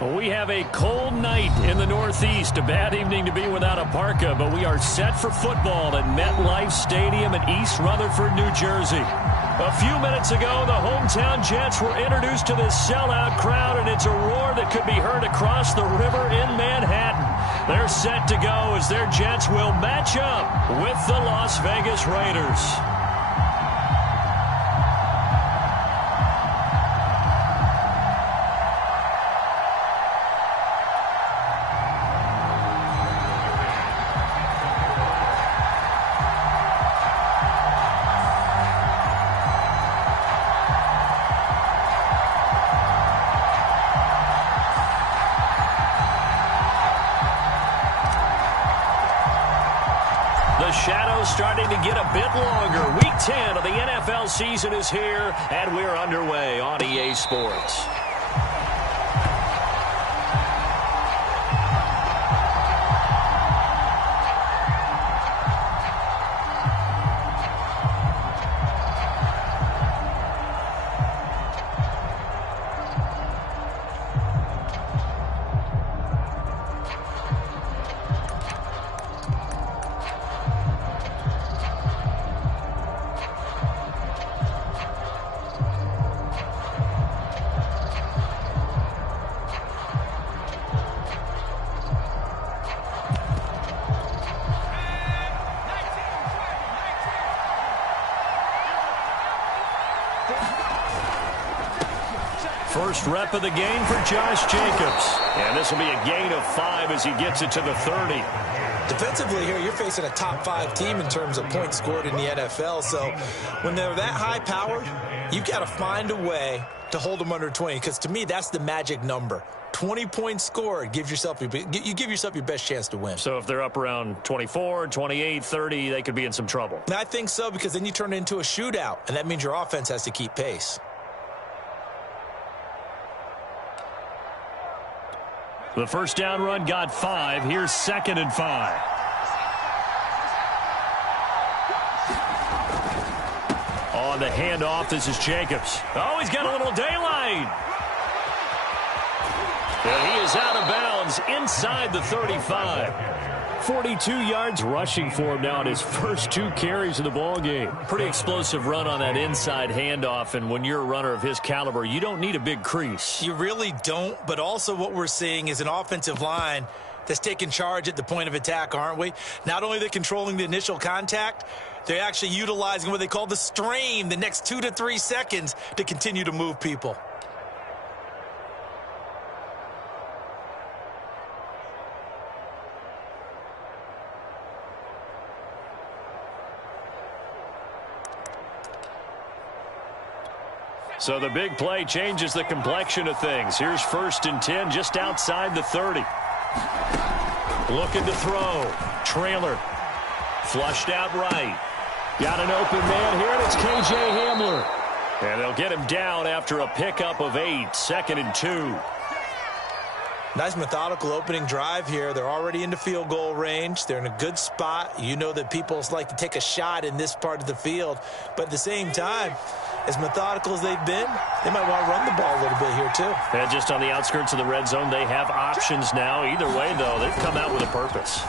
We have a cold night in the Northeast. A bad evening to be without a parka, but we are set for football at MetLife Stadium in East Rutherford, New Jersey. A few minutes ago, the hometown Jets were introduced to this sellout crowd, and it's a roar that could be heard across the river in Manhattan. They're set to go as their Jets will match up with the Las Vegas Raiders. The shadow's starting to get a bit longer. Week 10 of the NFL season is here, and we're underway on EA Sports. First rep of the game for Josh Jacobs. And this will be a gain of 5 as he gets it to the 30. Defensively here, you're facing a top 5 team in terms of points scored in the NFL. So when they're that high powered, you've got to find a way to hold them under 20. Because to me, that's the magic number. 20 points scored, you give yourself your best chance to win. So if they're up around 24, 28, 30, they could be in some trouble. And I think so, because then you turn it into a shootout, and that means your offense has to keep pace. The first down run got 5. Here's 2nd and 5. On the handoff, this is Jacobs. Oh, he's got a little daylight. And he is out of bounds inside the 35. 42 yards rushing for him now in his first 2 carries of the ball game. Pretty explosive run on that inside handoff, and when you're a runner of his caliber, you don't need a big crease. You really don't, but also what we're seeing is an offensive line that's taking charge at the point of attack, aren't we? Not only are they controlling the initial contact, they're actually utilizing what they call the strain, the next 2 to 3 seconds, to continue to move people. So the big play changes the complexion of things. Here's 1st and 10 just outside the 30. Looking to throw. Trailer. Flushed out right. Got an open man here, and it's K.J. Hamler. And they'll get him down after a pickup of 8. 2nd and 2. Nice methodical opening drive here. They're already into field goal range. They're in a good spot. You know that people like to take a shot in this part of the field. But at the same time, as methodical as they've been, they might want to run the ball a little bit here too. And just on the outskirts of the red zone, they have options now. Either way, though, they've come out with a purpose.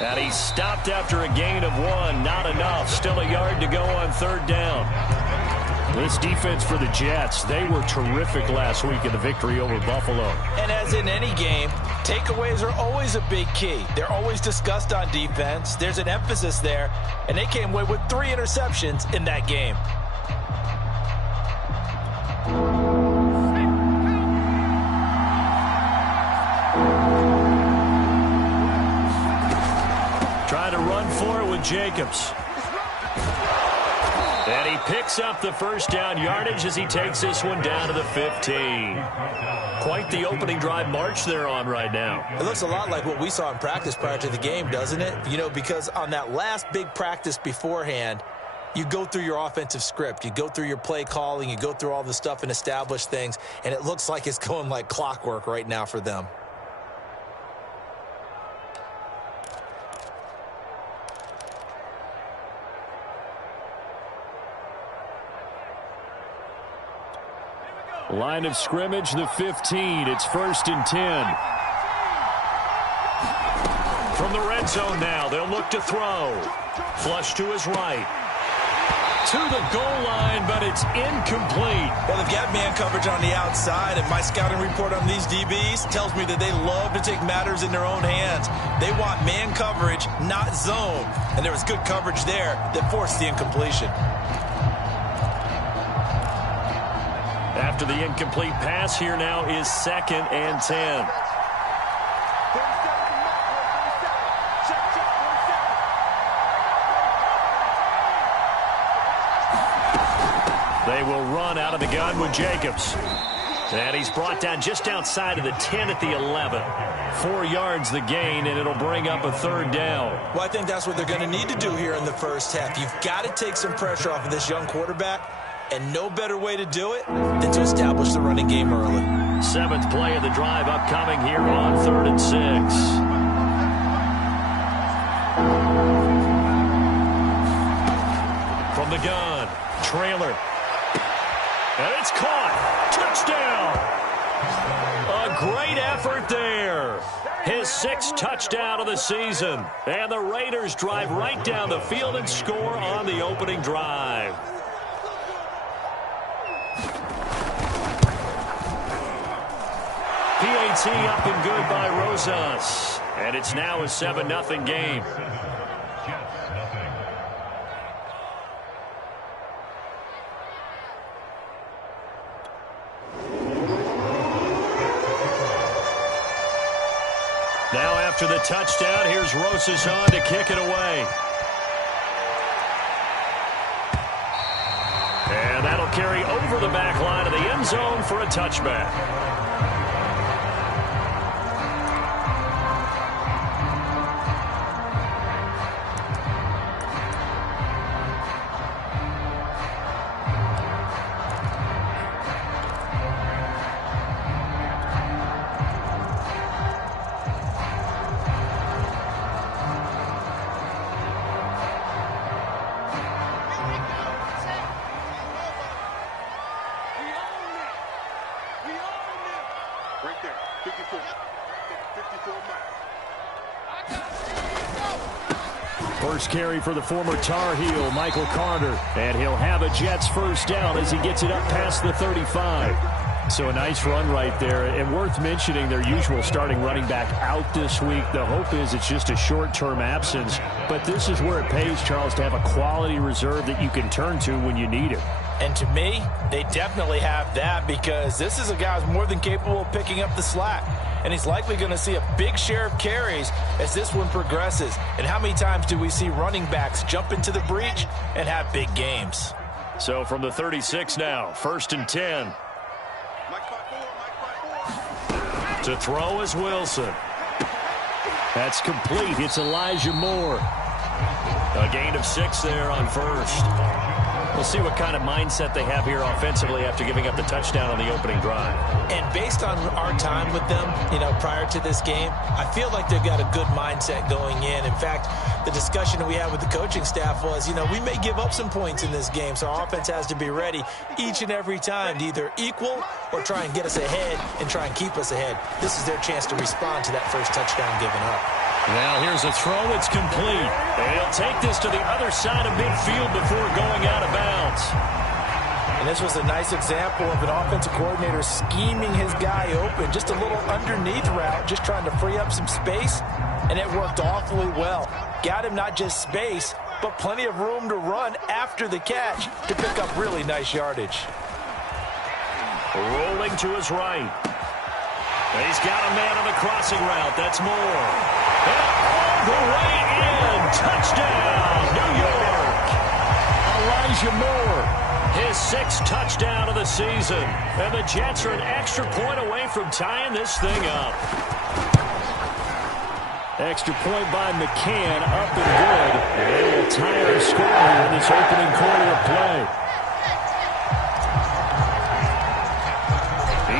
And he stopped after a gain of 1. Not enough. Still a yard to go on 3rd down. This defense for the Jets, they were terrific last week in the victory over Buffalo. And as in any game, takeaways are always a big key. They're always discussed on defense. There's an emphasis there, and they came away with 3 interceptions in that game. Trying to run for it with Jacobs. And he picks up the first down yardage as he takes this one down to the 15. Quite the opening drive march they're on right now. It looks a lot like what we saw in practice prior to the game, doesn't it? You know, because on that last big practice beforehand, you go through your offensive script. You go through your play calling. You go through all the stuff and establish things. And it looks like it's going like clockwork right now for them. Line of scrimmage, the 15. It's 1st and 10. From the red zone now, they'll look to throw. Flush to his right. To the goal line, but it's incomplete. Well, they've got man coverage on the outside, and my scouting report on these DBs tells me that they love to take matters in their own hands. They want man coverage, not zone. And there was good coverage there that forced the incompletion. After the incomplete pass, here now is 2nd and 10. They will run out of the gun with Jacobs. And he's brought down just outside of the 10 at the 11. 4 yards the gain, and it'll bring up a 3rd down. Well, I think that's what they're going to need to do here in the first half. You've got to take some pressure off of this young quarterback, and no better way to do it than to establish the running game early. 7th play of the drive upcoming here on 3rd and 6. From the gun, trailer. And it's caught. Touchdown. A great effort there. His 6th touchdown of the season. And the Raiders drive right down the field and score on the opening drive. PAT up and good by Rosas. And it's now a 7-0 game. Now after the touchdown, here's Rosas on to kick it away. And that'll carry over the back line of the end zone for a touchback. First carry for the former Tar Heel, Michael Carter. And he'll have a Jets first down as he gets it up past the 35. So a nice run right there. And worth mentioning, their usual starting running back out this week. The hope is it's just a short-term absence. But this is where it pays, Charles, to have a quality reserve that you can turn to when you need it. And to me, they definitely have that, because this is a guy who's more than capable of picking up the slack. And he's likely going to see a big share of carries as this one progresses. And how many times do we see running backs jump into the breach and have big games? So from the 36 now, 1st and 10. To throw is Wilson. That's complete. It's Elijah Moore. A gain of 6 there on 1st. We'll see what kind of mindset they have here offensively after giving up the touchdown on the opening drive. And based on our time with them, prior to this game, I feel like they've got a good mindset going in. In fact, the discussion that we had with the coaching staff was, we may give up some points in this game, so our offense has to be ready each and every time to either equal or try and get us ahead and try and keep us ahead. This is their chance to respond to that first touchdown given up. Now here's a throw. It's complete. And he'll take this to the other side of midfield before going out of bounds. And this was a nice example of an offensive coordinator scheming his guy open. Just a little underneath route, just trying to free up some space, and it worked awfully well. Got him not just space, but plenty of room to run after the catch to pick up really nice yardage. Rolling to his right. And he's got a man on the crossing route. That's Moore. And all the way in. Touchdown, New York. Elijah Moore, his 6th touchdown of the season. And the Jets are an extra point away from tying this thing up. Extra point by McCann, up and good. And they will tie our score here in this opening quarter of play.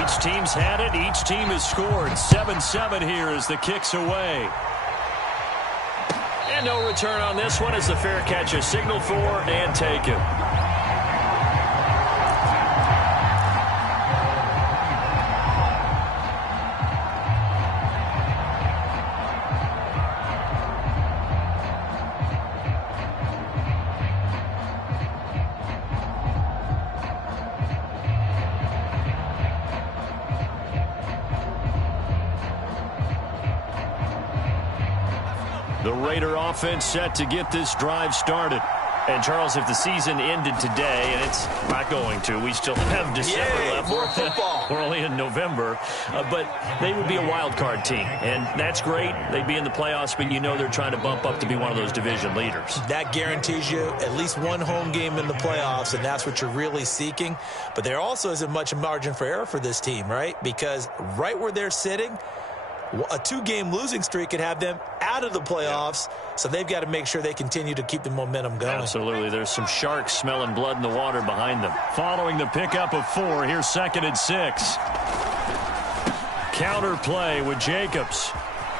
Each team's had it. Each team has scored. 7-7 here as the kick's away. And no return on this one as the fair catch is signaled for and taken. The Raider offense set to get this drive started. And, Charles, if the season ended today, and it's not going to, we still have December left. More football. We're only in November. But they would be a wild card team, and that's great. They'd be in the playoffs, but you know they're trying to bump up to be one of those division leaders. That guarantees you at least one home game in the playoffs, and that's what you're really seeking. But there also isn't much margin for error for this team, right? Because right where they're sitting, a 2-game losing streak could have them out of the playoffs, so they've got to make sure they continue to keep the momentum going. Absolutely. There's some sharks smelling blood in the water behind them. Following the pickup of 4, here's 2nd and 6. Counter play with Jacobs.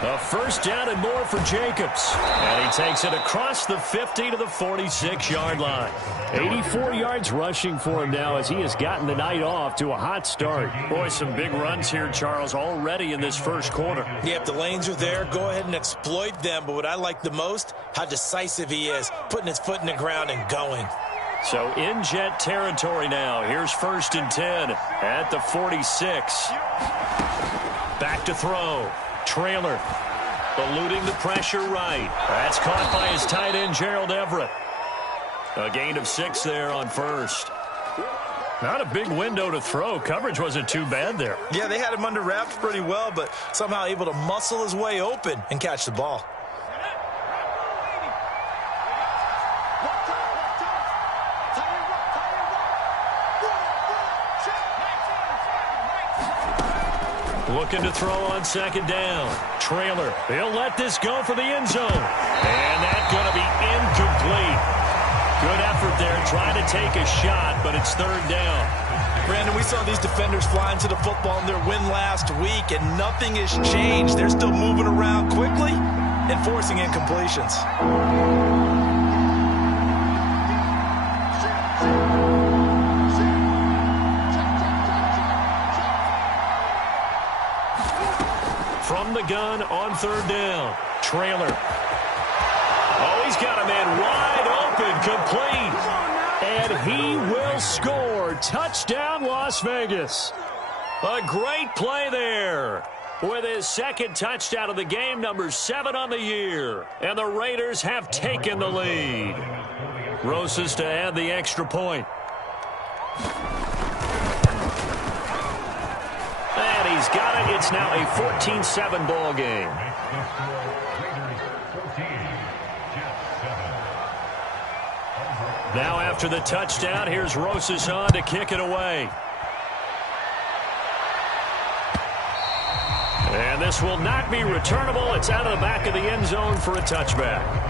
A first down and more for Jacobs. And he takes it across the 50 to the 46-yard line. 84 yards rushing for him now as he has gotten the night off to a hot start. Boy, some big runs here, Charles, already in this first quarter. Yep, the lanes are there. Go ahead and exploit them. But what I like the most, how decisive he is, putting his foot in the ground and going. So in jet territory now. Here's 1st and 10 at the 46. Back to throw. Trailer, eluding the pressure right. That's caught by his tight end, Gerald Everett. A gain of 6 there on 1st. Not a big window to throw. Coverage wasn't too bad there. Yeah, they had him under wraps pretty well, but somehow able to muscle his way open and catch the ball. Looking to throw on 2nd down. Trailer. He'll let this go for the end zone. And that's going to be incomplete. Good effort there trying to take a shot, but it's 3rd down. Brandon, we saw these defenders flying to the football in their win last week, and nothing has changed. They're still moving around quickly and forcing incompletions. From the gun on 3rd down. Trailer. Oh, he's got a man wide open, complete. And he will score. Touchdown, Las Vegas. A great play there. With his 2nd touchdown of the game, number 7 on the year. And the Raiders have taken the lead. Rosas to add the extra point. And he's got it. It's now a 14-7 ball game. Now after the touchdown, here's Rosas on to kick it away. And this will not be returnable. It's out of the back of the end zone for a touchback.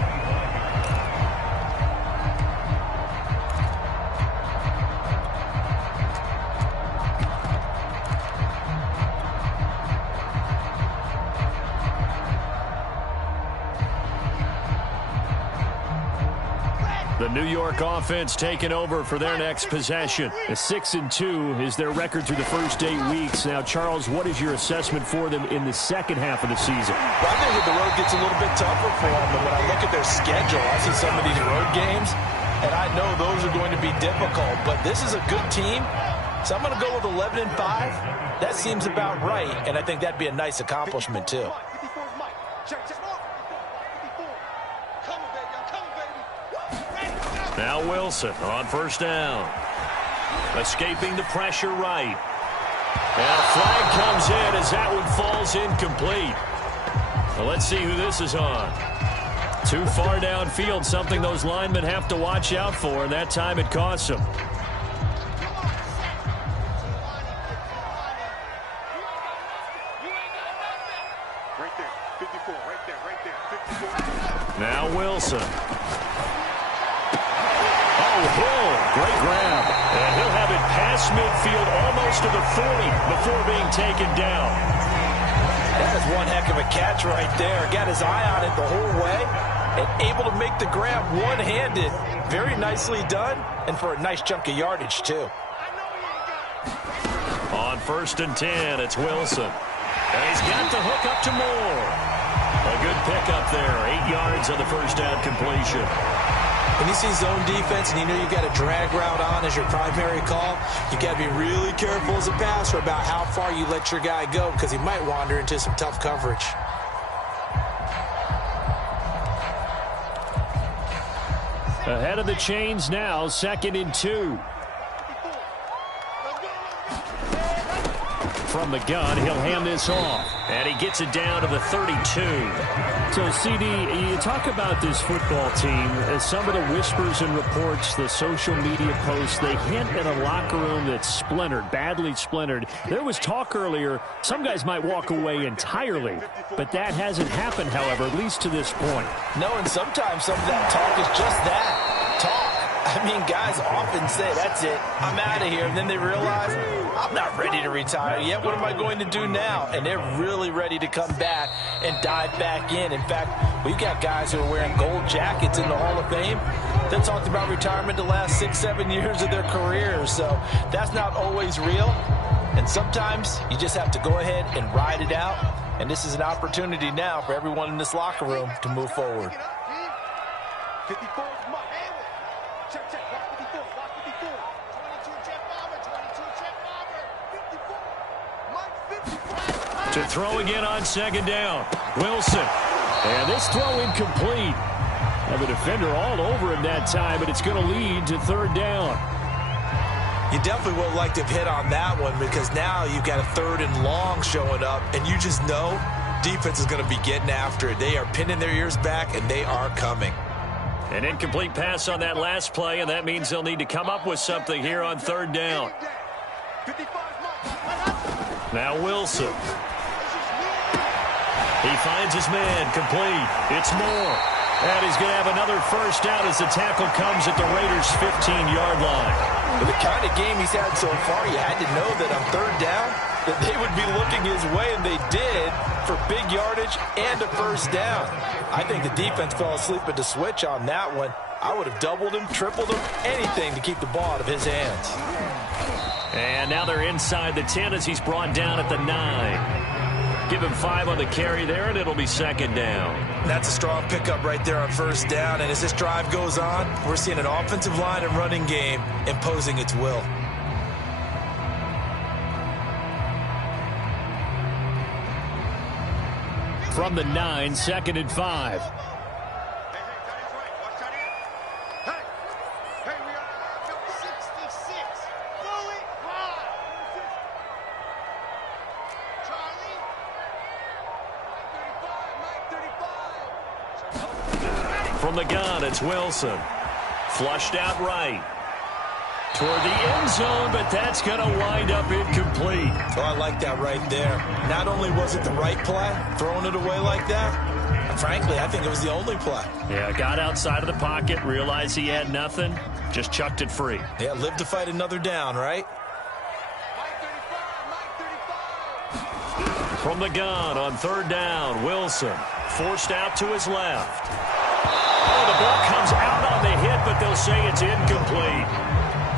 The New York offense taking over for their next possession. A 6-2 is their record through the first 8 weeks. Now, Charles, what is your assessment for them in the second half of the season? Well, I think that the road gets a little bit tougher for them. But when I look at their schedule, I see some of these road games, and I know those are going to be difficult. But this is a good team, so I'm going to go with 11-5. That seems about right, and I think that'd be a nice accomplishment, too. Now Wilson on 1st down. Escaping the pressure right. And a flag comes in as that one falls incomplete. Well, let's see who this is on. Too far downfield, something those linemen have to watch out for, and that time it costs them. Now Wilson. Hill, great grab. And he'll have it past midfield almost to the 40 before being taken down. That is one heck of a catch right there. Got his eye on it the whole way and able to make the grab one-handed. Very nicely done, and for a nice chunk of yardage, too. On 1st and 10, it's Wilson. And he's got the hook up to Moore. A good pickup there. 8 yards on the first down completion. When you see zone defense and you know you've got a drag route on as your primary call, you got to be really careful as a passer about how far you let your guy go because he might wander into some tough coverage. Ahead of the chains now, 2nd and 2. From the gun, he'll hand this off. And he gets it down to the 32. So, CD, you talk about this football team. As some of the whispers and reports, the social media posts, they hint at a locker room that's splintered, badly splintered. There was talk earlier, some guys might walk away entirely. But that hasn't happened, however, at least to this point. No, and sometimes some of that talk is just that, talk. I mean, guys often say, that's it, I'm out of here. And then they realize, I'm not ready to retire yet. What am I going to do now? And they're really ready to come back and dive back in. In fact, we've got guys who are wearing gold jackets in the Hall of Fame that talked about retirement the last 6-7 years of their careers. So that's not always real. And sometimes you just have to go ahead and ride it out. And this is an opportunity now for everyone in this locker room to move forward. 54 is Mark. Check, check. Block 54. Block 54. 22 jet bomber. 22 jet bomber. 54. Mike 54. To throw again on 2nd down. Wilson. And this throw incomplete. And the defender all over him that time, but it's going to lead to 3rd down. You definitely would have liked to have hit on that one because now you've got a 3rd and long showing up, and you just know defense is going to be getting after it. They are pinning their ears back, and they are coming. An incomplete pass on that last play, and that means they'll need to come up with something here on 3rd down. Now Wilson. He finds his man, complete. It's Moore. And he's going to have another first down as the tackle comes at the Raiders' 15-yard line. With the kind of game he's had so far, you had to know that on 3rd down, that they would be looking his way, and they did, for big yardage and a first down. I think the defense fell asleep at the switch on that one. I would have doubled him, tripled him, anything to keep the ball out of his hands. And now they're inside the 10 as he's brought down at the 9. Give him 5 on the carry there, and it'll be 2nd down. That's a strong pickup right there on 1st down, and as this drive goes on, we're seeing an offensive line and running game imposing its will. From the 9, 2nd and 5. From the gun, it's Wilson. Flushed out right. Toward the end zone, but that's going to wind up incomplete. Oh, I like that right there. Not only was it the right play, throwing it away like that, frankly, I think it was the only play. Yeah, got outside of the pocket, realized he had nothing, just chucked it free. Yeah, live to fight another down, right? From the gun on 3rd down, Wilson forced out to his left. Oh, the ball comes out on the hit, but they'll say it's incomplete.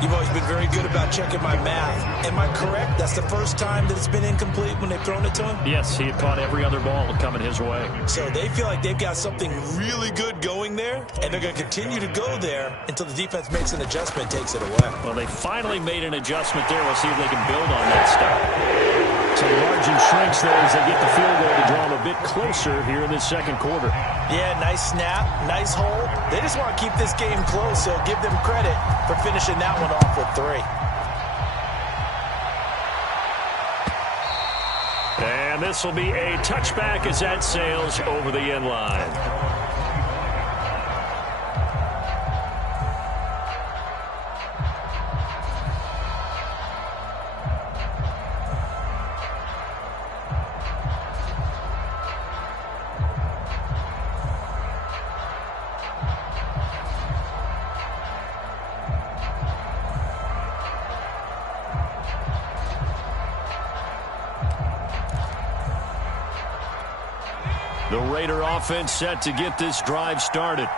You've always been very good about checking my math. Am I correct? That's the first time that it's been incomplete when they've thrown it to him? Yes, he had caught every other ball coming his way. So they feel like they've got something really good going there, and they're going to continue to go there until the defense makes an adjustment and takes it away. Well, they finally made an adjustment there. We'll see if they can build on that stuff. So the margin shrinks there as they get the field goal to draw them a bit closer here in this 2nd quarter. Yeah, nice snap, nice hold. They just want to keep this game close, so give them credit for finishing that one off with 3. And this will be a touchback as that sails over the end line. The Raider offense set to get this drive started.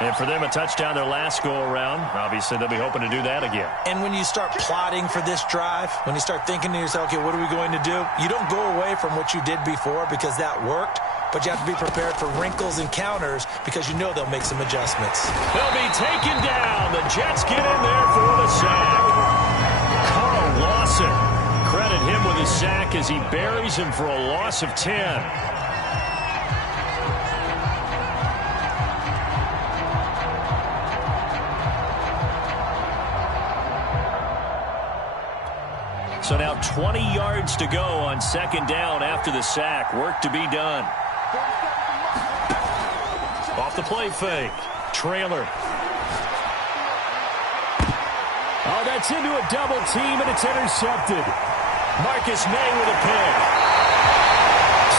And for them, a touchdown their last go-around. Obviously, they'll be hoping to do that again. And when you start plotting for this drive, when you start thinking to yourself, okay, what are we going to do? You don't go away from what you did before because that worked, but you have to be prepared for wrinkles and counters because you know they'll make some adjustments. They'll be taken down. The Jets get in there for the sack. Carl Lawson. Credit him with his sack as he buries him for a loss of 10. So now 20 yards to go on second down after the sack. Work to be done. Off the play fake. Trailer. Oh, that's into a double team, and it's intercepted. Marcus May with a pick.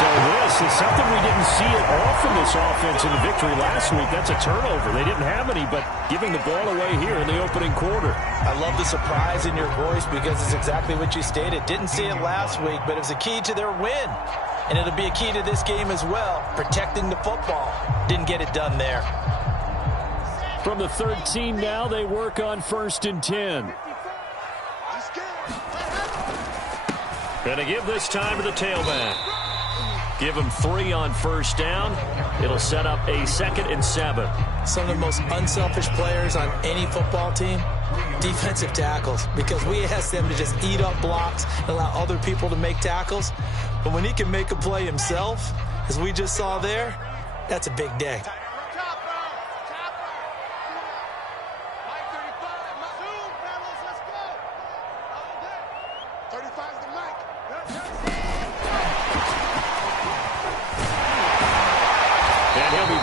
So this is something we didn't see it often, this offense in the victory last week. That's a turnover. They didn't have any, but giving the ball away here in the opening quarter. I love the surprise in your voice because it's exactly what you stated. Didn't see it last week, but it was a key to their win. And it'll be a key to this game as well, protecting the football. Didn't get it done there. From the 13 now, they work on 1st and 10. Gonna give this time to the tailback. Give him 3 on 1st down. It'll set up a 2nd and 7. Some of the most unselfish players on any football team, defensive tackles, because we ask them to just eat up blocks and allow other people to make tackles. But when he can make a play himself, as we just saw there, that's a big day.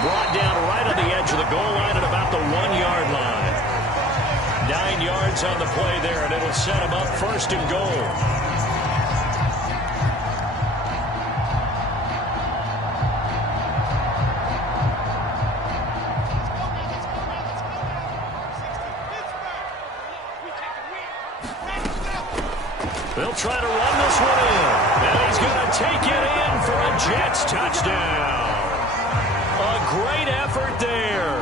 Brought down right on the edge of the goal line at about the 1-yard line. 9 yards on the play there, and it'll set him up 1st and goal. They'll try to run this one in, and he's going to take it in for a Jets touchdown. A great effort there.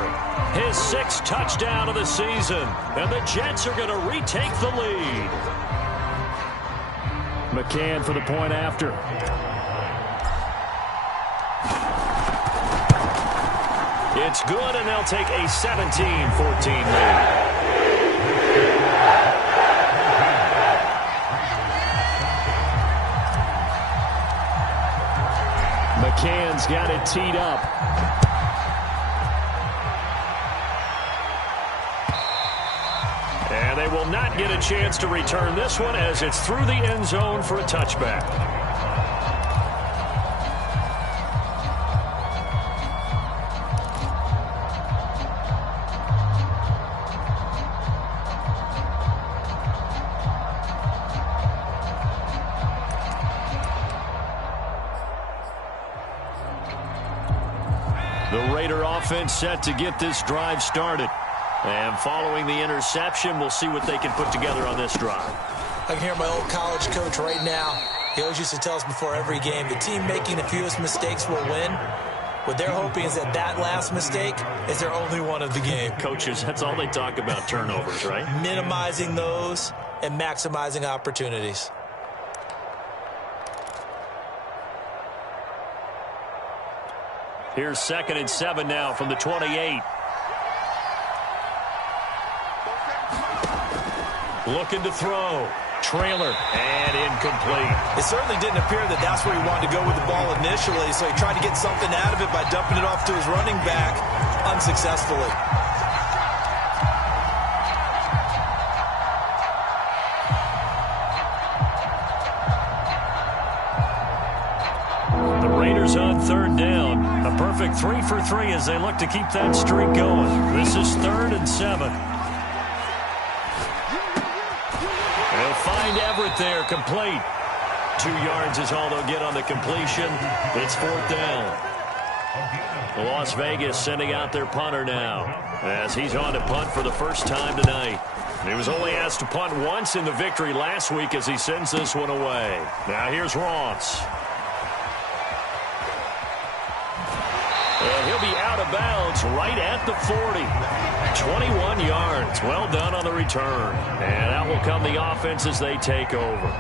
His 6th touchdown of the season. And the Jets are going to retake the lead. McCann for the point after. It's good, and they'll take a 17-14 lead. McCann's got it teed up. And they will not get a chance to return this one as it's through the end zone for a touchback. The Raider offense set to get this drive started. And following the interception, we'll see what they can put together on this drive. I can hear my old college coach right now. He always used to tell us before every game, the team making the fewest mistakes will win. What they're hoping is that that last mistake is their only one of the game. Coaches, that's all they talk about, turnovers, right? Minimizing those and maximizing opportunities. Here's 2nd and 7 now from the 28. Looking to throw. Trailer and incomplete. It certainly didn't appear that that's where he wanted to go with the ball initially, so he tried to get something out of it by dumping it off to his running back unsuccessfully. The Raiders on 3rd down. A perfect 3 for 3 as they look to keep that streak going. This is 3rd and 7. Find Everett there, complete. 2 yards is all they'll get on the completion. It's 4th down. Las Vegas sending out their punter now as he's on to punt for the first time tonight. He was only asked to punt once in the victory last week as he sends this one away. Now here's Ross. And he'll be out of bounds right at the 40. 21 yards. Well done on the return. And out will come the offense as they take over.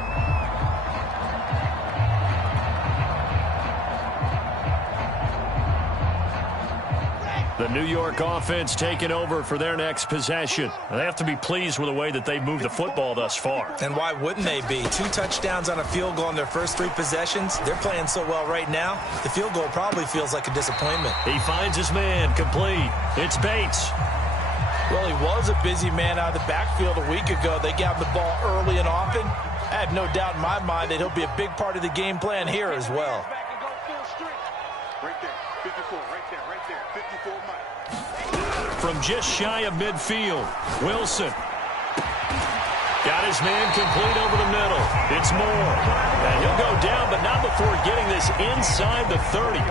The New York offense taking over for their next possession. They have to be pleased with the way that they've moved the football thus far. And why wouldn't they be? 2 touchdowns on a field goal in their first 3 possessions. They're playing so well right now, the field goal probably feels like a disappointment. He finds his man, complete. It's Bates. Well, he was a busy man out of the backfield a week ago. They got him the ball early and often. I have no doubt in my mind that he'll be a big part of the game plan here as well. Right there, 54, right there, 54 miles. From just shy of midfield, Wilson. Got his man complete over the middle. It's Moore. And he'll go down, but not before getting this inside the 30.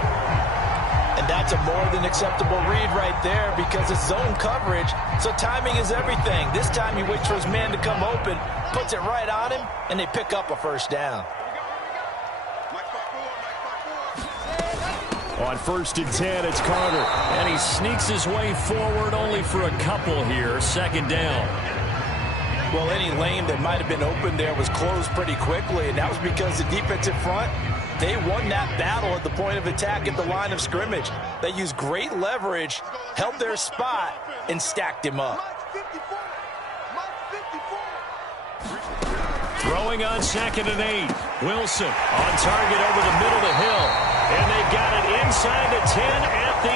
And that's a more than acceptable read right there because it's zone coverage, so timing is everything. This time he waits for his man to come open, puts it right on him, and they pick up a first down. On 1st and 10, it's Carter. And he sneaks his way forward only for a couple here. 2nd down. Well, any lane that might have been open there was closed pretty quickly, and that was because the defensive front, they won that battle at the point of attack at the line of scrimmage. They used great leverage, held their spot, and stacked him up. Throwing on 2nd and 8. Wilson on target over the middle of the hill. And they got it inside the 10 at the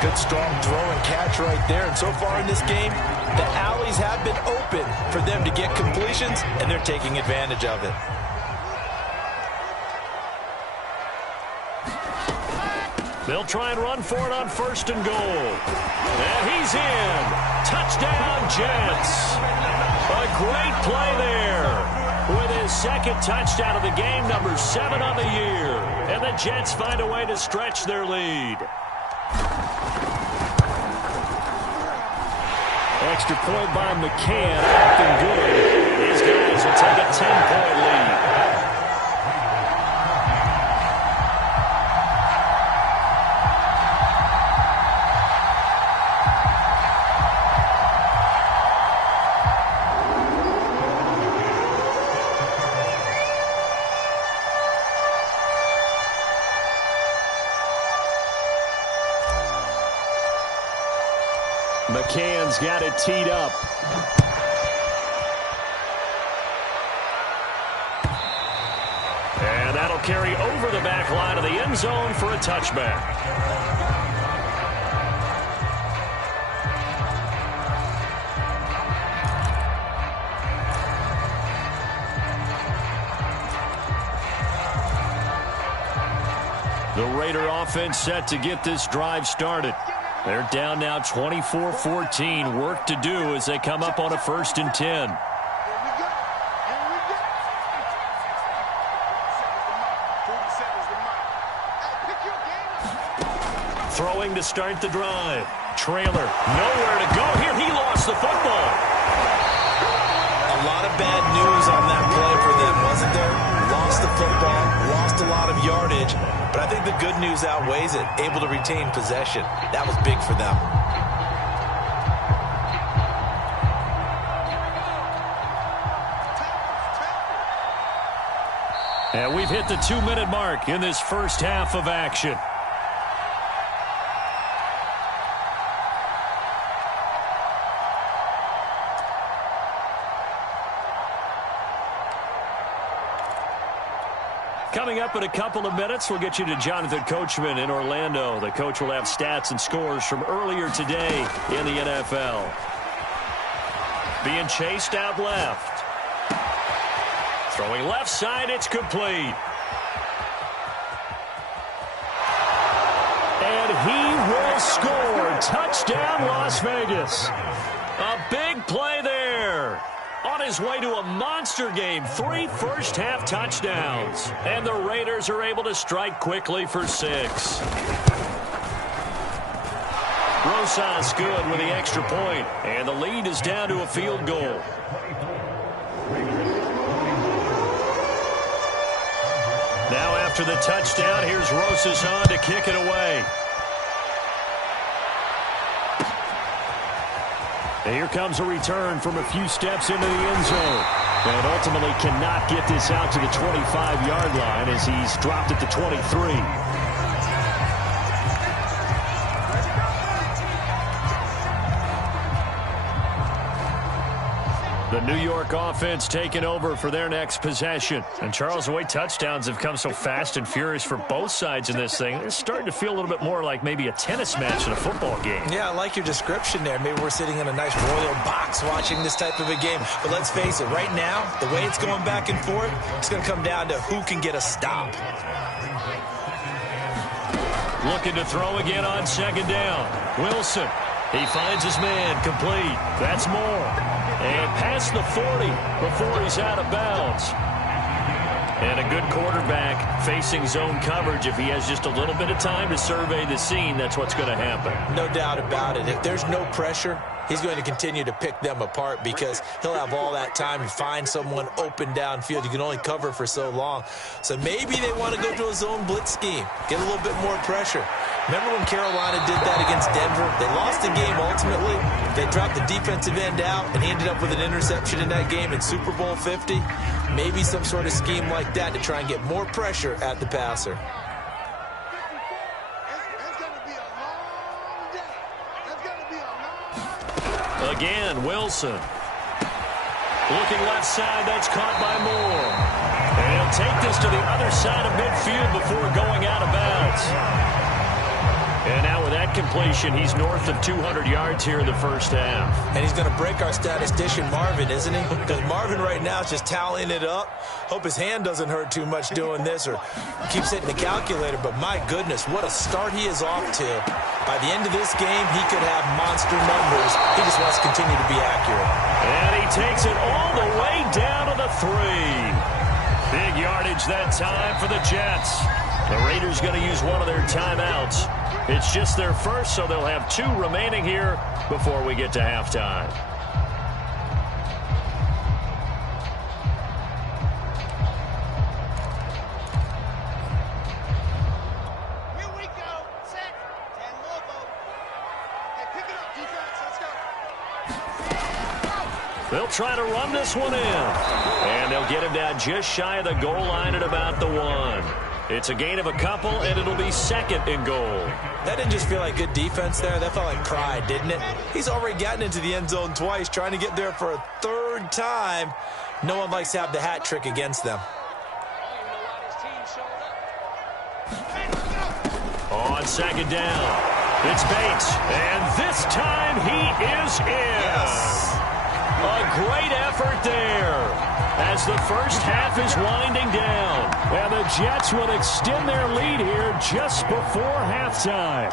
8. Good, strong throw and catch right there. And so far in this game, the alleys have been open for them to get completions, and they're taking advantage of it. They'll try and run for it on 1st and goal. And he's in. Touchdown, Jets. A great play there. With his 2nd touchdown of the game, number 7 on the year. And the Jets find a way to stretch their lead. Extra point by McCann. Acting good. These guys will take a 10-point lead. McCann's got it teed up. And that'll carry over the back line of the end zone for a touchback. The Raider offense set to get this drive started. They're down now 24-14. Work to do as they come up on a 1st and 10. Throwing to start the drive. Trailer, nowhere to go here. He lost the football. A lot of bad news on that play for them, wasn't there? Lost the football, lost a lot of yardage. But I think the good news outweighs it. Able to retain possession. That was big for them. And we've hit the 2-minute mark in this first half of action. Coming up in a couple of minutes, we'll get you to Jonathan Coachman in Orlando. The coach will have stats and scores from earlier today in the NFL. Being chased out left. Throwing left side, it's complete. And he will score. Touchdown, Las Vegas. A big play there. On his way to a monster game, 3 first-half touchdowns. And the Raiders are able to strike quickly for 6. Rosas good with the extra point, and the lead is down to a field goal. Now after the touchdown, here's Rosas on to kick it away. And here comes a return from a few steps into the end zone. And ultimately cannot get this out to the 25-yard line as he's dropped at the 23. The New York offense taking over for their next possession. And Charles, the way touchdowns have come so fast and furious for both sides in this thing, it's starting to feel a little bit more like maybe a tennis match in a football game. Yeah, I like your description there. Maybe we're sitting in a nice royal box watching this type of a game. But let's face it, right now, the way it's going back and forth, it's going to come down to who can get a stop. Looking to throw again on second down. Wilson. He finds his man, complete. That's more. And past the 40 before he's out of bounds. And a good quarterback facing zone coverage. If he has just a little bit of time to survey the scene, that's what's going to happen. No doubt about it. If there's no pressure, he's going to continue to pick them apart because he'll have all that time to find someone open downfield. You can only cover for so long. So maybe they want to go to a zone blitz scheme, get a little bit more pressure. Remember when Carolina did that against Denver? They lost the game ultimately. They dropped the defensive end out, and he ended up with an interception in that game in Super Bowl 50. Maybe some sort of scheme like that to try and get more pressure at the passer. Again, Wilson. Looking left side, that's caught by Moore. And he'll take this to the other side of midfield before going out of bounds. And now with that completion, he's north of 200 yards here in the first half. And he's going to break our statistician, Marvin, isn't he? Because Marvin right now is just tallying it up. Hope his hand doesn't hurt too much doing this or keeps hitting the calculator. But my goodness, what a start he is off to. By the end of this game, he could have monster numbers. He just wants to continue to be accurate. And he takes it all the way down to the 3. Big yardage that time for the Jets. The Raiders going to use one of their timeouts. It's just their first, so they'll have 2 remaining here before we get to halftime. Here we go. Set. 10 logo. Hey, pick it up, defense. Let's go. They'll try to run this one in. And they'll get him down just shy of the goal line at about the 1. It's a gain of a couple, and it'll be second and goal. That didn't just feel like good defense there. That felt like pride, didn't it? He's already gotten into the end zone twice, trying to get there for a 3rd time. No one likes to have the hat trick against them. On second down, it's Bates, and this time he is in. Yes. A great effort there as the first half is winding down. And the Jets will extend their lead here just before halftime.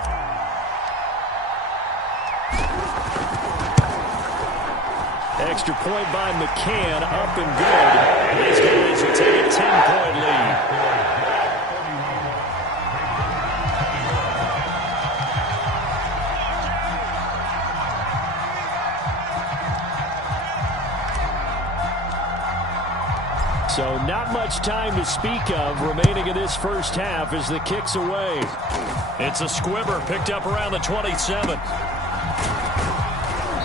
Extra point by McCann, up and good. These guys will take a 10-point lead. So not much time to speak of remaining in this first half as the kick's away. It's a squibber picked up around the 27.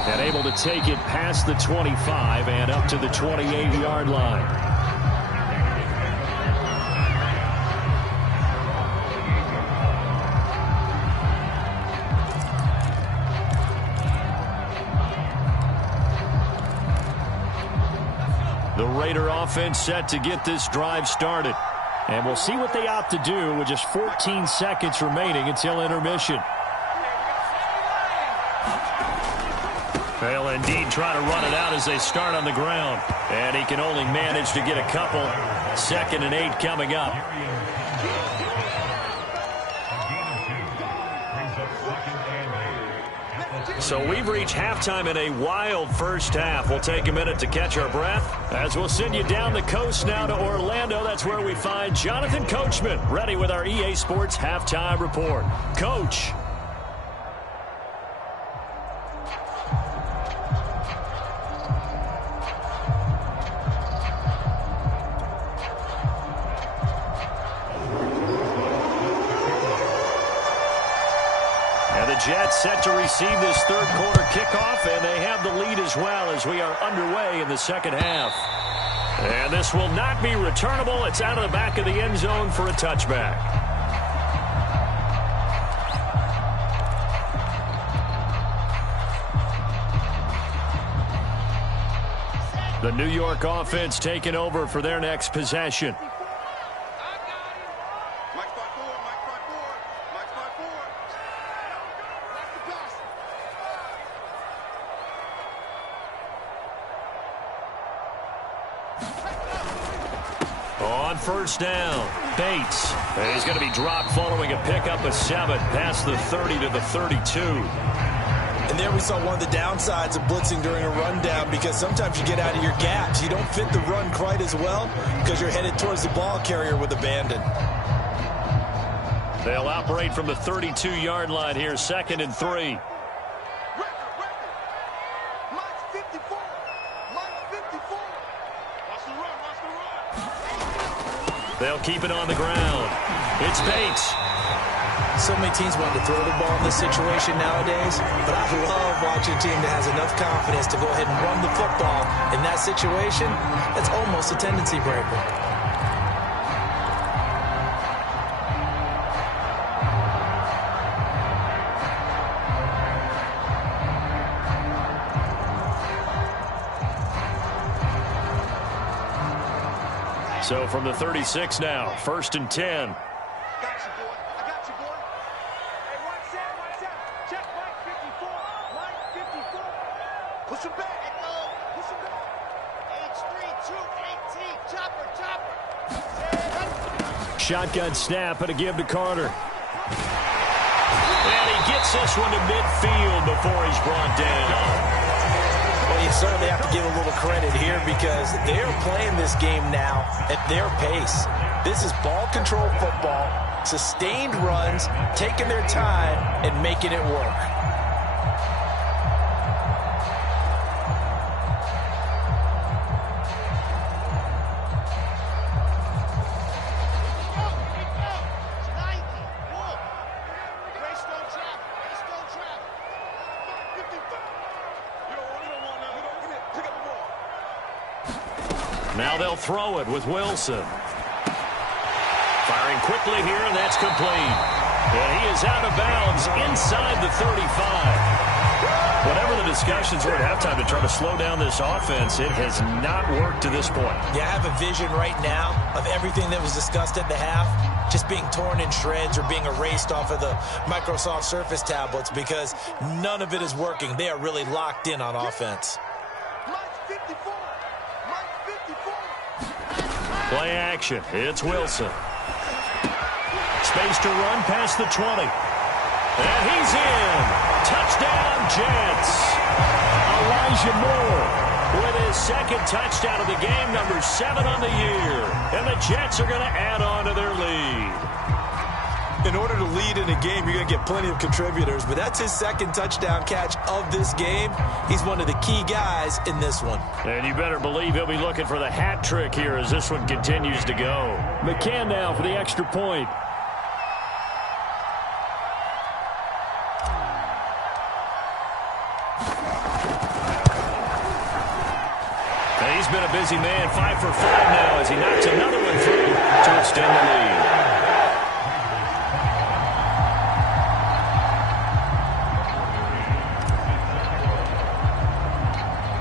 And able to take it past the 25 and up to the 28-yard line. The Raider offense set to get this drive started. And we'll see what they opt to do with just 14 seconds remaining until intermission. They'll indeed try to run it out as they start on the ground. And he can only manage to get a couple. 2nd and 8 coming up. So we've reached halftime in a wild first half. We'll take a minute to catch our breath as we'll send you down the coast now to Orlando. That's where we find Jonathan Coachman ready with our EA Sports Halftime Report. Coach. Jets set to receive this 3rd quarter kickoff, and they have the lead as well as we are underway in the second half. And this will not be returnable. It's out of the back of the end zone for a touchback. The New York offense taking over for their next possession. On first down, Bates. And he's going to be dropped following a pickup of 7 past the 30 to the 32. And there we saw one of the downsides of blitzing during a rundown, because sometimes you get out of your gaps. You don't fit the run quite as well because you're headed towards the ball carrier with abandon. They'll operate from the 32-yard line here, 2nd and 3. They'll keep it on the ground. It's Bates. So many teams want to throw the ball in this situation nowadays, but I love watching a team that has enough confidence to go ahead and run the football. In that situation, that's almost a tendency breaker. So from the 36 now, 1st and 10. Shotgun snap and a give to Carter. And he gets this one to midfield before he's brought down. Well, you certainly have to give a little credit here because they're playing this game now at their pace. This is ball control football, sustained runs, taking their time and making it work. Now they'll throw it with Wilson. Firing quickly here, and that's complete. And he is out of bounds inside the 35. Whatever the discussions were at halftime to try to slow down this offense, it has not worked to this point. Yeah, I have a vision right now of everything that was discussed at the half just being torn in shreds or being erased off of the Microsoft Surface tablets because none of it is working. They are really locked in on offense. Play action. It's Wilson. Space to run past the 20. And he's in. Touchdown, Jets. Elijah Moore with his 2nd touchdown of the game, number 7 on the year. And the Jets are going to add on to their lead. In order to lead in a game, you're going to get plenty of contributors, but that's his 2nd touchdown catch of this game. He's one of the key guys in this one. And you better believe he'll be looking for the hat trick here as this one continues to go. McCann now for the extra point. And he's been a busy man, 5 for 5 now as he knocks another one through to extend the lead.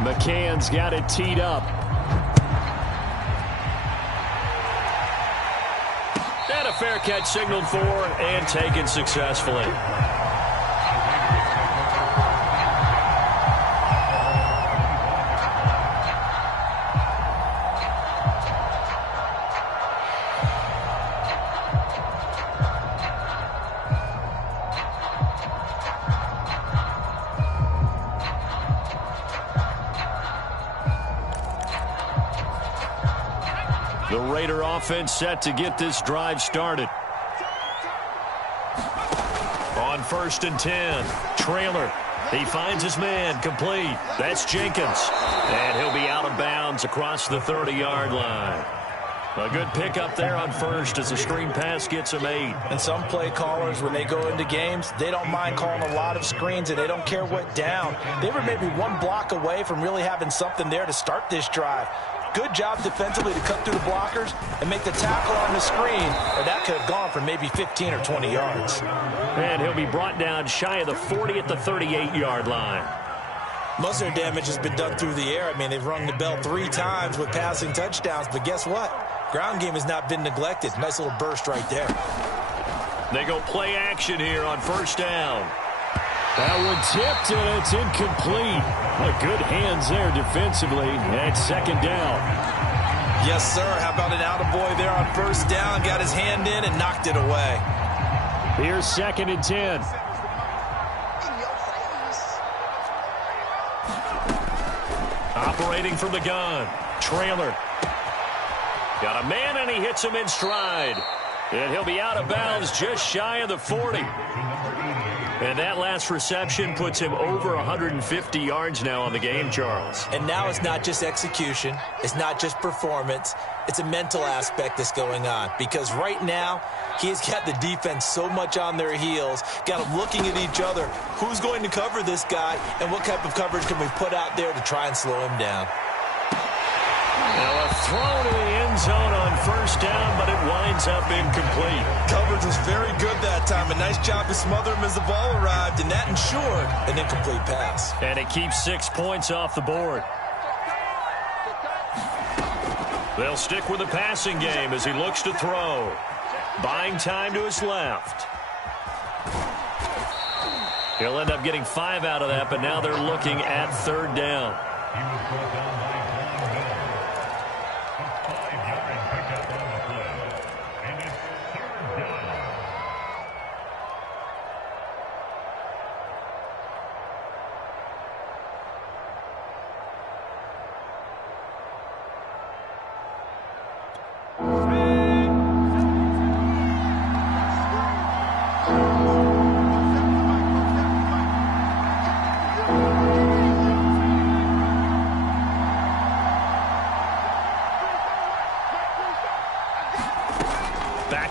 McCann's got it teed up. And a fair catch signaled for and taken successfully. The Raider offense set to get this drive started. On 1st and 10, trailer. He finds his man, complete. That's Jenkins. And he'll be out of bounds across the 30-yard line. A good pickup there on 1st as the screen pass gets him 8. And some play callers, when they go into games, they don't mind calling a lot of screens, and they don't care what down. They were maybe one block away from really having something there to start this drive. Good job defensively to cut through the blockers and make the tackle on the screen, or that could have gone for maybe 15 or 20 yards. And he'll be brought down shy of the 40 at the 38-yard line. Most of their damage has been done through the air. I mean, they've rung the bell 3 times with passing touchdowns, but guess what? Ground game has not been neglected. Nice little burst right there. They go play action here on first down. That one tipped, and it's incomplete. Good hands there defensively at second down. Yes, sir. How about an attaboy there on first down? Got his hand in and knocked it away. Here's 2nd and 10. Operating from the gun. Trailer. Got a man, and he hits him in stride. And he'll be out of bounds just shy of the 40. And that last reception puts him over 150 yards now on the game, Charles. And now it's not just execution. It's not just performance. It's a mental aspect that's going on. Because right now, he's got the defense so much on their heels, got them looking at each other. Who's going to cover this guy, and what type of coverage can we put out there to try and slow him down? Now a throw to the end zone on first down, but it winds up incomplete. Coverage was very good that time. A nice job to smother him as the ball arrived, and that ensured an incomplete pass. And it keeps 6 points off the board. They'll stick with the passing game as he looks to throw. Buying time to his left. He'll end up getting 5 out of that, but now they're looking at 3rd down.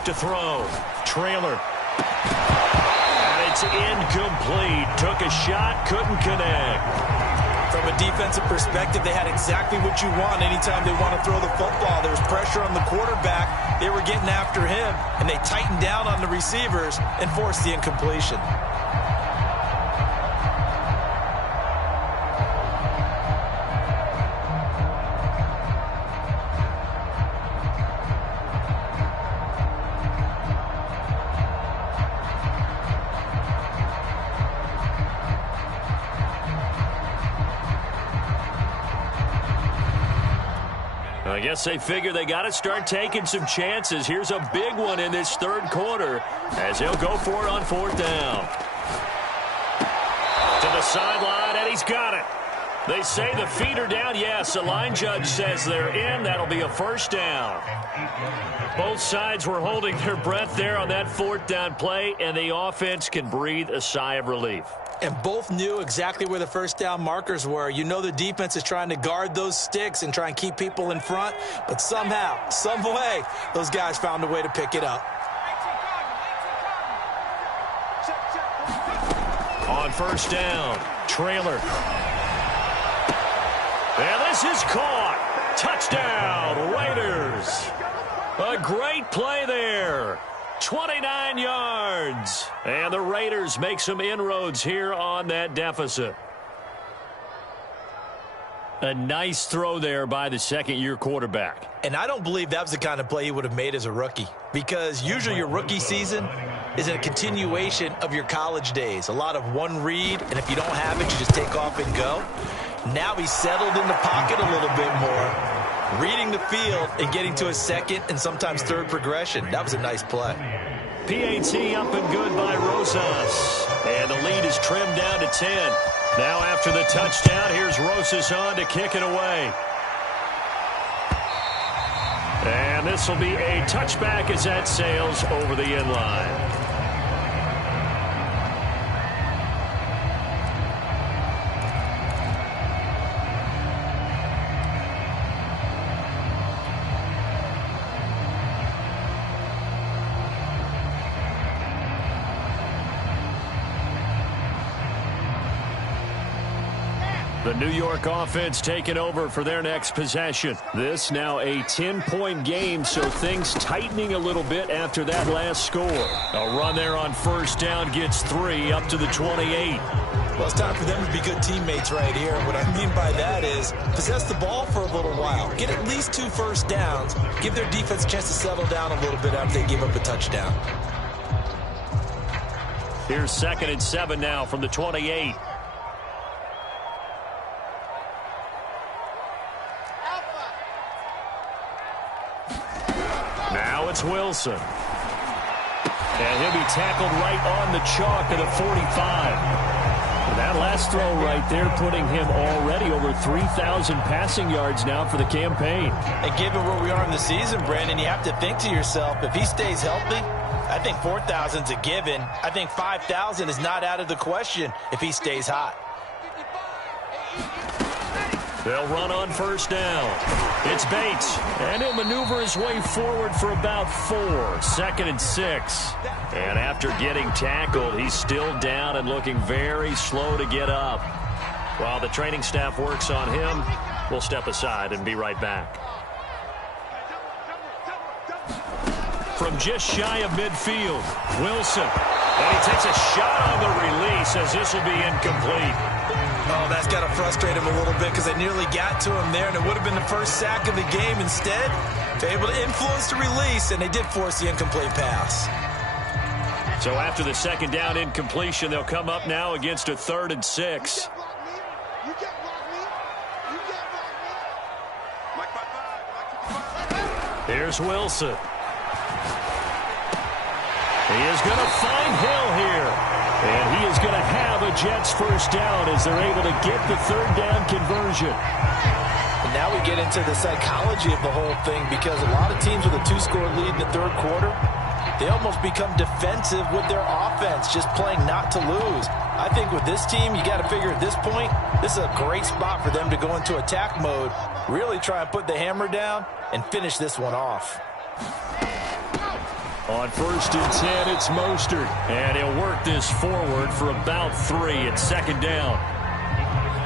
To throw. Trailer. And it's incomplete. Took a shot, couldn't connect. From a defensive perspective, they had exactly what you want anytime they want to throw the football. There was pressure on the quarterback. They were getting after him, and they tightened down on the receivers and forced the incompletion. I guess they figure they got to start taking some chances. Here's a big one in this 3rd quarter as he'll go for it on 4th down. To the sideline, and he's got it. They say the feet are down. Yes, the line judge says they're in. That'll be a 1st down. Both sides were holding their breath there on that 4th down play, and the offense can breathe a sigh of relief. And both knew exactly where the 1st down markers were. You know the defense is trying to guard those sticks and try and keep people in front, but somehow, some way, those guys found a way to pick it up. On 1st down, Trailer. And this is caught. Touchdown, Raiders. A great play there. 29 yards. And the Raiders make some inroads here on that deficit. A nice throw there by the 2nd-year quarterback. And I don't believe that was the kind of play he would have made as a rookie, because usually your rookie season is a continuation of your college days. A lot of one read, and if you don't have it, you just take off and go. Now he's settled in the pocket a little bit more, reading the field and getting to a 2nd and sometimes 3rd progression. That was a nice play. PAT up and good by Rosas. And the lead is trimmed down to 10. Now after the touchdown, here's Rosas on to kick it away. And this will be a touchback as that sails over the end line. The New York offense taking over for their next possession. This now a 10-point game, so things tightening a little bit after that last score. A run there on 1st down gets 3 up to the 28. Well, it's time for them to be good teammates right here. What I mean by that is possess the ball for a little while. Get at least 2 first downs. Give their defense a chance to settle down a little bit after they give up a touchdown. Here's 2nd and 7 now from the 28. Now it's Wilson. And he'll be tackled right on the chalk at the 45. That last throw right there putting him already over 3,000 passing yards now for the campaign. And given where we are in the season, Brandon, you have to think to yourself, if he stays healthy, I think 4,000's a given. I think 5,000 is not out of the question if he stays hot. They'll run on first down. It's Bates, and he'll maneuver his way forward for about 4. 2nd and 6. And after getting tackled, he's still down and looking very slow to get up. While the training staff works on him, we'll step aside and be right back. From just shy of midfield, Wilson. And he takes a shot on the release as this will be incomplete. Oh, that's got to frustrate him a little bit because they nearly got to him there, and it would have been the first sack of the game. Instead, they're able to influence the release, and they did force the incomplete pass. So after the 2nd down incompletion, they'll come up now against a 3rd and 6. Here's Wilson. He is going to find Hill here. And he is going to have a Jets first down as they're able to get the 3rd down conversion. And now we get into the psychology of the whole thing because a lot of teams with a 2-score lead in the 3rd quarter, they almost become defensive with their offense, just playing not to lose. I think with this team, you got to figure at this point, this is a great spot for them to go into attack mode, really try and put the hammer down and finish this one off. On 1st and 10, it's Mostert. And he'll work this forward for about 3 at 2nd down.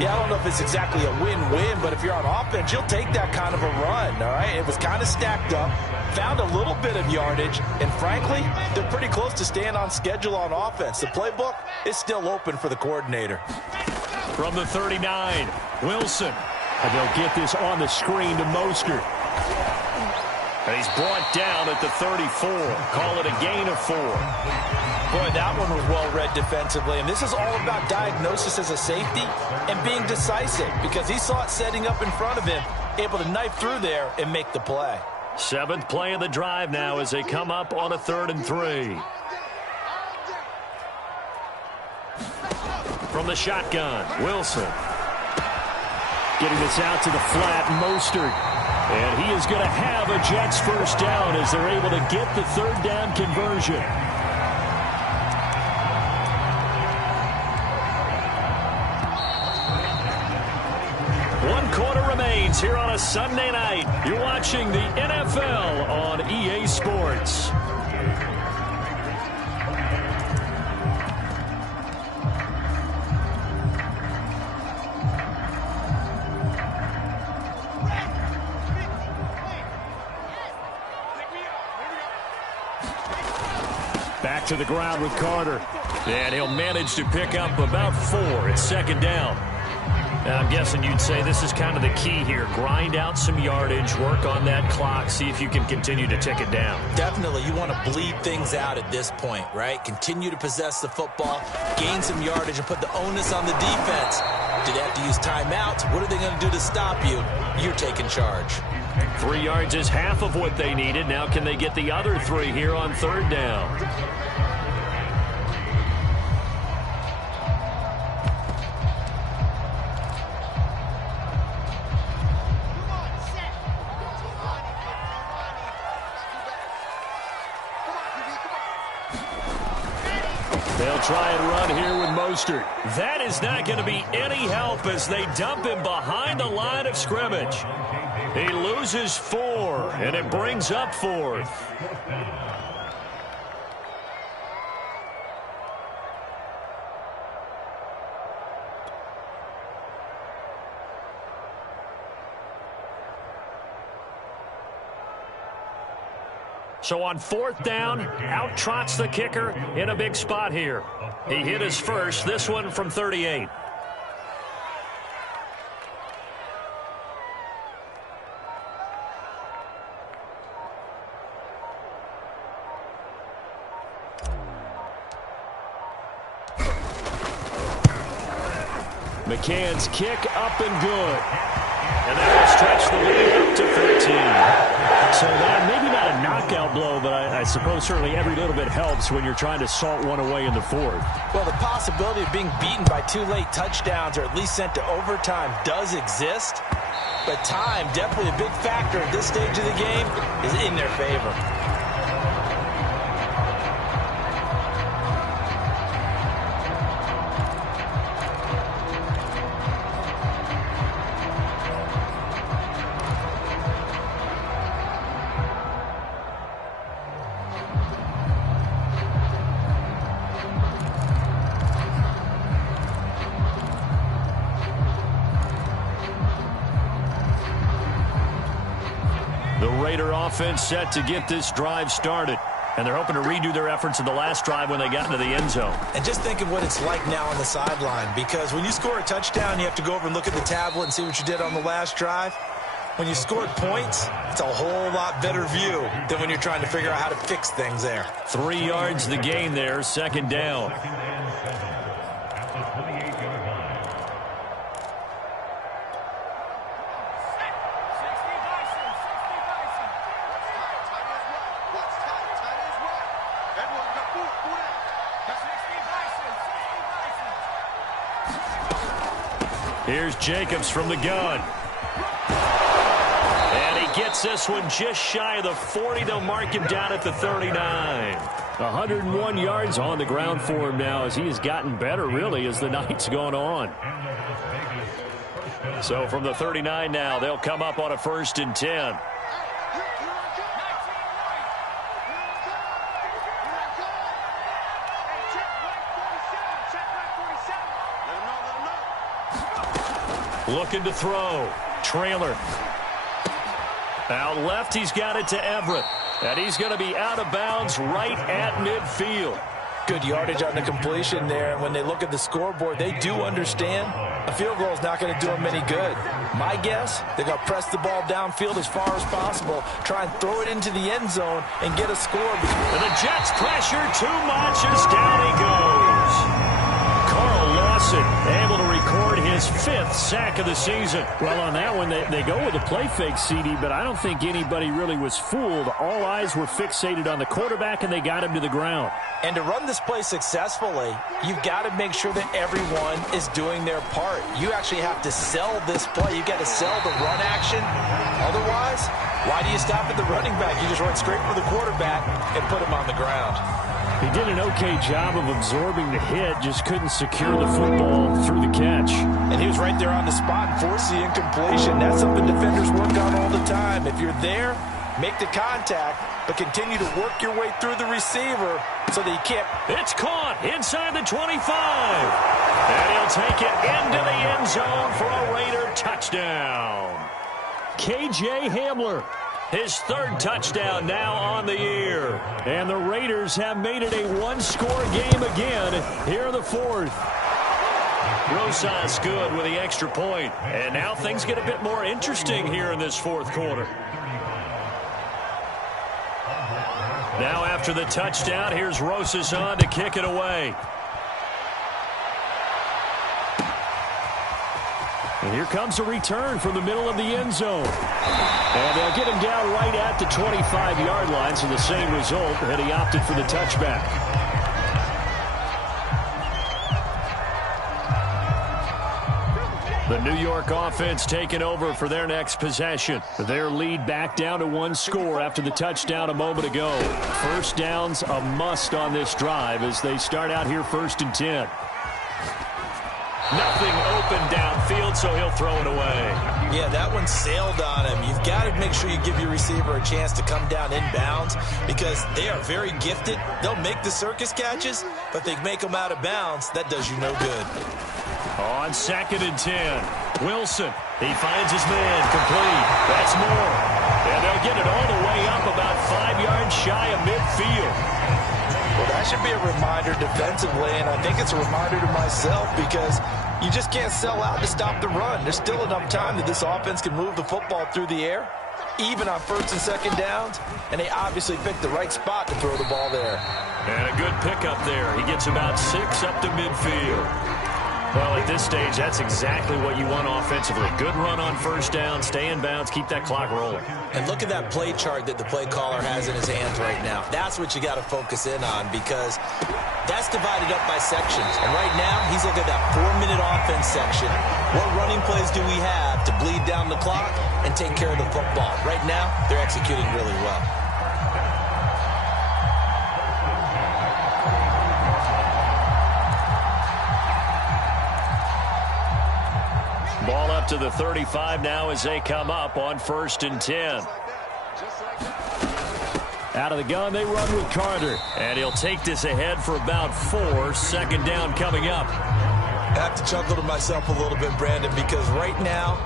Yeah, I don't know if it's exactly a win-win, but if you're on offense, you'll take that kind of a run, all right? It was kind of stacked up, found a little bit of yardage, and frankly, they're pretty close to staying on schedule on offense. The playbook is still open for the coordinator. From the 39, Wilson. And they'll get this on the screen to Mostert. And he's brought down at the 34. Call it a gain of 4. Boy, that one was well-read defensively. And this is all about diagnosis as a safety and being decisive because he saw it setting up in front of him, able to knife through there and make the play. 7th play of the drive now as they come up on a 3rd and 3. From the shotgun, Wilson. Getting this out to the flat, Mostert. And he is going to have a Jets first down as they're able to get the 3rd down conversion. One quarter remains here on a Sunday night. You're watching the NFL on EA Sports. Back to the ground with Carter. And he'll manage to pick up about 4 at 2nd down. Now, I'm guessing you'd say this is kind of the key here. Grind out some yardage, work on that clock, see if you can continue to tick it down. Definitely. You want to bleed things out at this point, right? Continue to possess the football, gain some yardage, and put the onus on the defense. Do they have to use timeouts? What are they going to do to stop you? You're taking charge. 3 yards is half of what they needed. Now can they get the other 3 here on 3rd down? They'll try and run here with Mostert. That is not going to be any help as they dump him behind the line of scrimmage. He loses 4, and it brings up 4th. So on 4th down, out trots the kicker in a big spot here. He hit his first, this one from 38. McCann's kick up and good. And that will stretch the lead up to 13. So that maybe not a knockout blow, but I suppose certainly every little bit helps when you're trying to salt one away in the 4th. Well, the possibility of being beaten by 2 late touchdowns or at least sent to overtime does exist. But time, definitely a big factor at this stage of the game, is in their favor. Offense set to get this drive started. And they're hoping to redo their efforts in the last drive when they got into the end zone. And just think of what it's like now on the sideline, because when you score a touchdown, you have to go over and look at the tablet and see what you did on the last drive. When you scored points, it's a whole lot better view than when you're trying to figure out how to fix things there. 3 yards the gain there, 2nd down. Here's Jacobs from the gun. And he gets this one just shy of the 40. They'll mark him down at the 39. 101 yards on the ground for him now as he has gotten better, really, as the night's gone on. So from the 39 now, they'll come up on a 1st and 10. Looking to throw. Trailer. Out left, he's got it to Everett. And he's going to be out of bounds right at midfield. Good yardage on the completion there. And when they look at the scoreboard, they do understand a field goal is not going to do them any good. My guess, they're going to press the ball downfield as far as possible, try and throw it into the end zone and get a score. And the Jets pressure too much as down he goes. Carl Lawson able to record his 5th sack of the season. Well, on that one, they go with a play fake, CD, but I don't think anybody really was fooled. All eyes were fixated on the quarterback, and they got him to the ground. And to run this play successfully, you've got to make sure that everyone is doing their part. You actually have to sell this play. You've got to sell the run action. Otherwise, why do you stop at the running back? You just run straight for the quarterback and put him on the ground. He did an okay job of absorbing the hit, just couldn't secure the football through the catch. And he was right there on the spot and forced the incompletion. That's something defenders work on all the time. If you're there, make the contact, but continue to work your way through the receiver so that you can't. It's caught inside the 25. And he'll take it into the end zone for a Raider touchdown. KJ Hamler. His 3rd touchdown now on the year. And the Raiders have made it a 1-score game again here in the 4th. Rosas good with the extra point. And now things get a bit more interesting here in this 4th quarter. Now after the touchdown, here's Rosas on to kick it away. And here comes a return from the middle of the end zone. And they'll get him down right at the 25-yard line, so the same result, and he opted for the touchback. The New York offense taking over for their next possession. Their lead back down to 1 score after the touchdown a moment ago. 1st down's a must on this drive as they start out here 1st and 10. Nothing open downfield, so he'll throw it away. Yeah, that one sailed on him. You've got to make sure you give your receiver a chance to come down inbounds because they are very gifted. They'll make the circus catches, but they make them out of bounds. That does you no good. On 2nd and 10, Wilson. He finds his man complete. That's more. And they'll get it all the way up about 5 yards shy of midfield. Well, that should be a reminder defensively, and I think it's a reminder to myself because you just can't sell out to stop the run. There's still enough time that this offense can move the football through the air, even on first and second downs, and they obviously picked the right spot to throw the ball there. And a good pickup there. He gets about 6 up to midfield. Well, at this stage, that's exactly what you want offensively. Good run on first down, stay in bounds, keep that clock rolling. And look at that play chart that the play caller has in his hands right now. That's what you got to focus in on because that's divided up by sections. And right now, he's looking at that 4-minute offense section. What running plays do we have to bleed down the clock and take care of the football? Right now, they're executing really well. Ball up to the 35 now as they come up on 1st and 10. Out of the gun, they run with Carter. And he'll take this ahead for about 4. Second down coming up. I have to chuckle to myself a little bit, Brandon, because right now,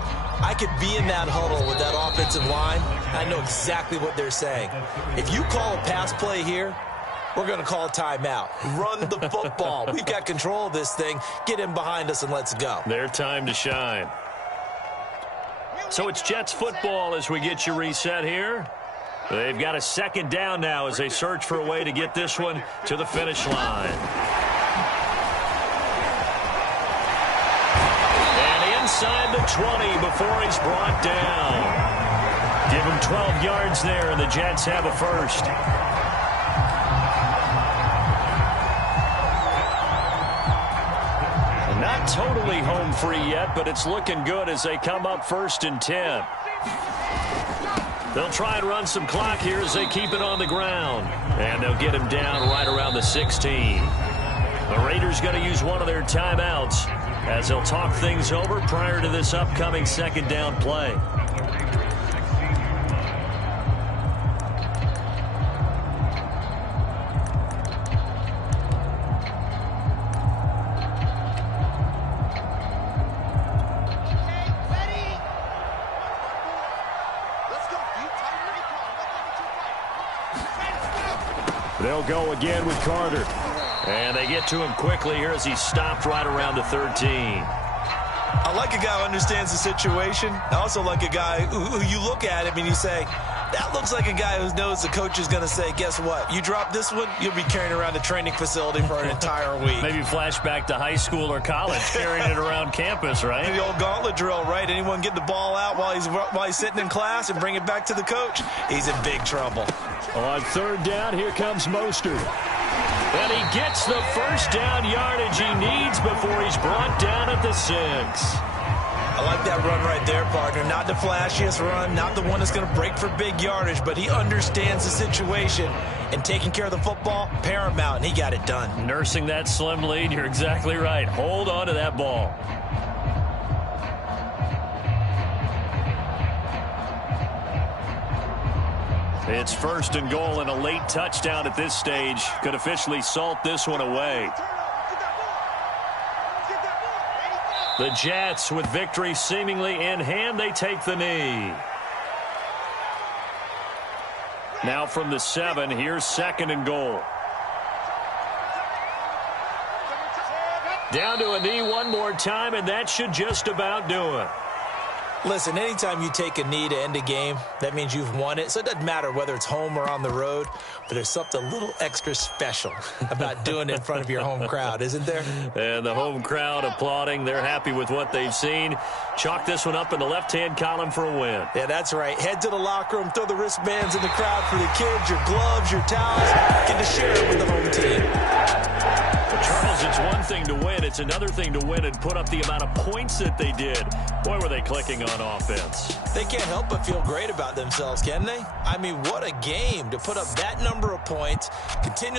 I could be in that huddle with that offensive line. I know exactly what they're saying. If you call a pass play here, we're going to call a timeout. Run the football. We've got control of this thing. Get in behind us and let's go. Their time to shine. So it's Jets football as we get you reset here. They've got a second down now as they search for a way to get this one to the finish line. And inside the 20 before he's brought down. Give him 12 yards there, and the Jets have a first. Not totally home free yet, but it's looking good as they come up 1st and 10. They'll try and run some clock here as they keep it on the ground. And they'll get him down right around the 16. The Raiders going to use one of their timeouts as they'll talk things over prior to this upcoming second down play. They'll go again with Carter. And they get to him quickly here as he's stopped right around the 13. I like a guy who understands the situation. I also like a guy who you look at him and you say, that looks like a guy who knows the coach is going to say, guess what? You drop this one, you'll be carrying around the training facility for an entire week. Maybe flashback to high school or college, carrying it around campus, right? The old gauntlet drill, right? Anyone get the ball out while he's sitting in class and bring it back to the coach? He's in big trouble. On 3rd down, here comes Mostert. And he gets the first down yardage he needs before he's brought down at the 6. I like that run right there, partner. Not the flashiest run, not the one that's going to break for big yardage, but he understands the situation, and taking care of the football, paramount, and he got it done. Nursing that slim lead, you're exactly right. Hold on to that ball. It's 1st and goal, and a late touchdown at this stage could officially salt this one away. The Jets, with victory seemingly in hand, they take the knee. Now from the 7, here's 2nd and goal. Down to a knee one more time, and that should just about do it. Listen, anytime you take a knee to end a game, that means you've won it. So it doesn't matter whether it's home or on the road, but there's something a little extra special about doing it in front of your home crowd, isn't there? And the home crowd applauding. They're happy with what they've seen. Chalk this one up in the left-hand column for a win. Yeah, that's right. Head to the locker room, throw the wristbands in the crowd for the kids, your gloves, your towels. Get to share it with the home team. Charles, it's one thing to win. It's another thing to win and put up the amount of points that they did. Boy, were they clicking on offense. They can't help but feel great about themselves, can they? I mean, what a game to put up that number of points, continue